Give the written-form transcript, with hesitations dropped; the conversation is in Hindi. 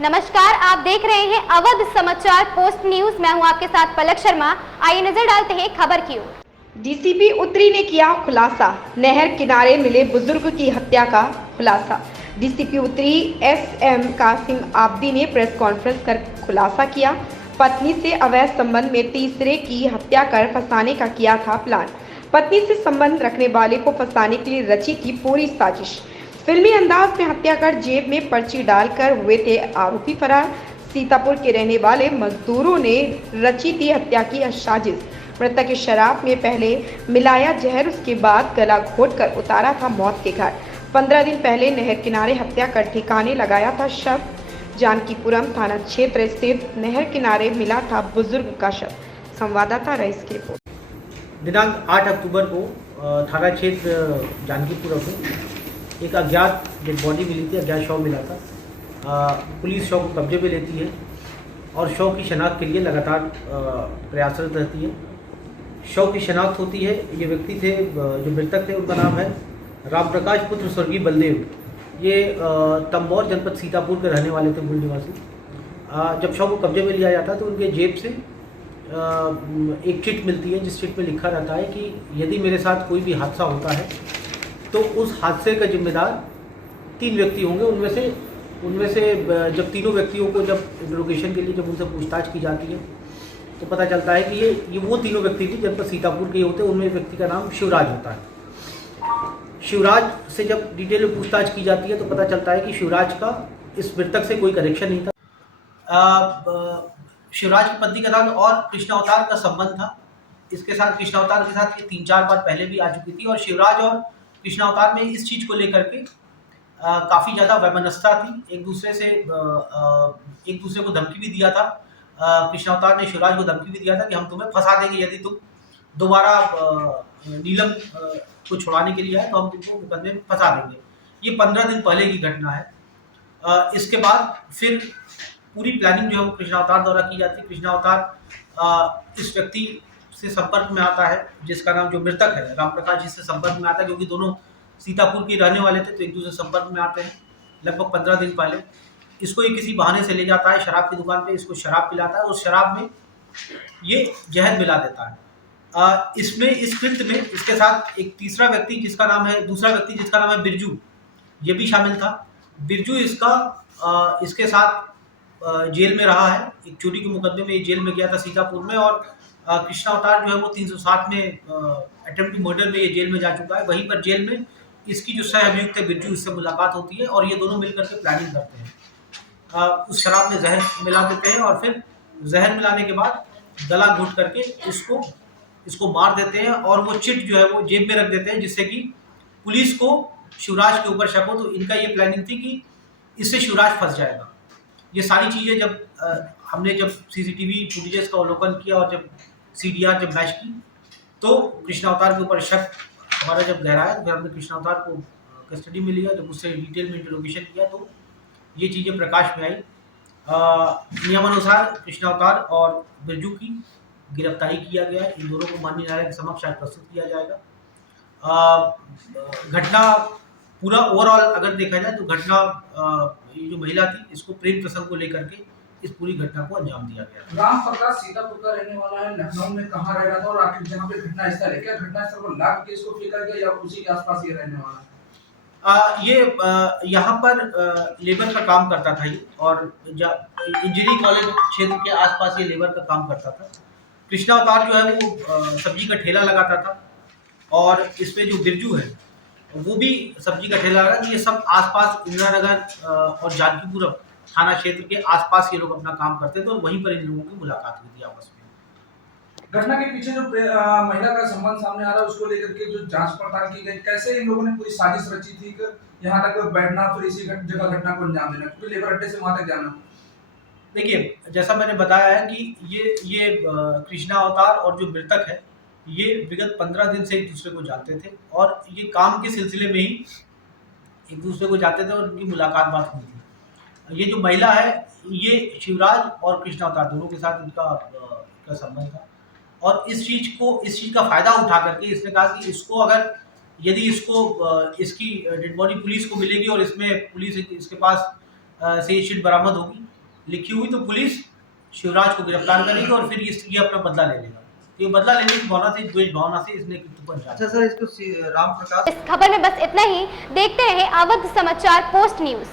नमस्कार, आप देख रहे हैं अवध समाचार पोस्ट न्यूज। मैं हूं आपके साथ पलक शर्मा। आइए नजर डालते हैं खबर की ओर। डीसीपी उत्तरी ने किया खुलासा, नहर किनारे मिले बुजुर्ग की हत्या का खुलासा। डीसीपी उत्तरी एसएम कासिम आब्दी ने प्रेस कॉन्फ्रेंस कर खुलासा किया। पत्नी से अवैध संबंध में तीसरे की हत्या कर फंसाने का किया था प्लान। पत्नी से संबंध रखने वाले को फंसाने के लिए रची थी पूरी साजिश। फिल्मी अंदाज में हत्या कर जेब में पर्ची डालकर हुए थे आरोपी फरार। सीतापुर के रहने वाले मजदूरों ने रची थी हत्या की साजिश। मृतक की शराब में पहले मिलाया जहर, उसके बाद गला घोटकर उतारा था मौत के घाट। 15 दिन पहले नहर किनारे हत्या कर ठिकाने लगाया था शव। जानकीपुरम थाना क्षेत्र स्थित नहर किनारे मिला था बुजुर्ग का शव। संवाददाता रईस की रिपोर्ट। दिनांक 8 अक्टूबर को थाना क्षेत्र जानकीपुरम में एक अज्ञात डेड बॉडी मिली थी, अज्ञात शव मिला था। पुलिस शव को कब्जे में लेती है और शव की शनाख्त के लिए लगातार प्रयासरत रहती है। शव की शनाख्त होती है। ये व्यक्ति थे, जो मृतक थे, उनका नाम है राम प्रकाश पुत्र स्वर्गीय बलदेव। ये तंबौर जनपद सीतापुर के रहने वाले थे, मूल निवासी। जब शव को कब्जे में लिया जाता है तो उनके जेब से एक चिट मिलती है, जिस चिट में लिखा रहता है कि यदि मेरे साथ कोई भी हादसा होता है तो उस हादसे का जिम्मेदार 3 व्यक्ति होंगे। उनमें से जब तीनों व्यक्तियों को जब इंट्रोगेशन के लिए जब उनसे पूछताछ की जाती है तो पता चलता है कि ये वो तीनों व्यक्ति थे जनपद सीतापुर के होते हैं। उनमें एक व्यक्ति का नाम शिवराज होता है। शिवराज से जब डिटेल में पूछताछ की जाती है तो पता चलता है कि शिवराज का इस मृतक से कोई कनेक्शन नहीं था। शिवराज की पत्नी का नाम और कृष्ण अवतार का संबंध था। इसके साथ कृष्ण अवतार के साथ ये 3-4 बार पहले भी आ चुकी थी और शिवराज और कृष्ण अवतार में इस चीज़ को लेकर के काफ़ी ज़्यादा वैमनस्यता थी। एक दूसरे को धमकी भी दिया था। कृष्ण अवतार ने शिवराज को धमकी भी दिया था कि हम तुम्हें फंसा देंगे, यदि तुम दोबारा नीलम को छुड़ाने के लिए आए तो हम तुमको मुकदमे में फंसा देंगे। ये 15 दिन पहले की घटना है। इसके बाद फिर पूरी प्लानिंग जो है वो कृष्ण अवतार द्वारा की जाती है। कृष्ण अवतार इस व्यक्ति से संपर्क में आता है जिसका नाम, जो मृतक है राम प्रकाश जी, से संपर्क में आता है, क्योंकि दोनों सीतापुर के रहने वाले थे तो एक दूसरे संपर्क में आते हैं। लगभग 15 दिन पहले इसको ये किसी बहाने से ले जाता है शराब की दुकान पे, इसको शराब पिलाता है। उस शराब में ये जहर मिला देता है। इसमें इस कृत्य में इसके साथ एक दूसरा व्यक्ति जिसका नाम है बिरजू, ये भी शामिल था। बिरजू इसके साथ जेल में रहा है। एक चोरी के मुकदमे में ये जेल में गया था सीतापुर में, और कृष्ण अवतार जो है वो 307 में अटेम्प्ट टू मर्डर में ये जेल में जा चुका है। वहीं पर जेल में इसकी जो सह अभियुक्त है बिरजू, इससे मुलाकात होती है और ये दोनों मिलकर के प्लानिंग करते हैं। उस शराब में जहर मिला देते हैं और फिर जहर मिलाने के बाद गला घोट करके इसको मार देते हैं और वो चिट जो है वो जेब में रख देते हैं, जिससे कि पुलिस को शिवराज के ऊपर शक हो। तो इनका ये प्लानिंग थी कि इससे शिवराज फंस जाएगा। ये सारी चीज़ें जब हमने सीसीटीवी फुटेजेस का अवलोकन किया और जब सीडीआर जब मैच की तो कृष्ण अवतार के ऊपर शक हमारा जब गहराया तो फिर हमने कृष्ण अवतार को कस्टडी में लिया। जब उससे डिटेल में इंटरोगेशन किया तो ये चीज़ें प्रकाश में आई। नियमानुसार कृष्ण अवतार और बिरजू की गिरफ्तारी किया गया है। इन दोनों को माननीय न्यायालय के समक्ष आज प्रस्तुत किया जाएगा। घटना पूरा ओवरऑल अगर देखा जाए तो घटना, ये जो महिला थी इसको प्रेम प्रसंग को लेकर के इस पूरी घटना को अंजाम दिया गया। राम प्रकाश सीतापुर का रहने वाला है, लखनऊ में कहाँ रह रहा था और आखिर जहाँ पे घटना स्थल है, क्या घटना स्थल को लाग के इसको फिकर गया या उसी के आसपास ये रहने वाला है? ये यहाँ पर लेबर का काम करता था ये, और इंजीनियरिंग कॉलेज क्षेत्र के आसपास ये लेबर का काम करता था। कृष्ण अवतार जो है वो सब्जी का ठेला लगाता था और इसमें जो बिरजू है वो भी सब्जी का ठेला लगा। ये सब आसपास इंदिरा नगर और जानकीपुरम थाना क्षेत्र के आसपास ये लोग अपना काम करते थे और वहीं पर इन लोगों की मुलाकात हुई थी आपस में। घटना के पीछे जो महिला का संबंध सामने आ रहा है उसको लेकर के जो जांच पड़ताल की गई, कैसे इन लोगों ने पूरी साजिश रची थी कि यहाँ तक बैठना फिर इसी जगह घटना को अंजाम देना, क्योंकि लेबर अड्डे से वहां तक जाना। देखिए, जैसा मैंने बताया है कि ये कृष्णा अवतार और जो मृतक है ये विगत 15 दिन से एक दूसरे को जानते थे और ये काम के सिलसिले में ही एक दूसरे को जानते थे और उनकी मुलाकात बात हुई थी। ये जो महिला है ये शिवराज और कृष्ण अवतार दोनों के साथ इनका संबंध था और इस चीज़ का फ़ायदा उठा करके इसने कहा कि यदि इसकी डेड बॉडी पुलिस को मिलेगी और इसमें पुलिस इसके पास से ये शीट बरामद होगी लिखी हुई तो पुलिस शिवराज को गिरफ्तार करेगी और फिर ये अपना बदला ले लेगा। तो ये बदला लेने की भावना से, द्वेष भावना से इसने कृत्य को अंजाम अच्छा सर, इसको राम प्रकाश इस खबर में बस इतना ही। देखते रहे अवध समाचार पोस्ट न्यूज।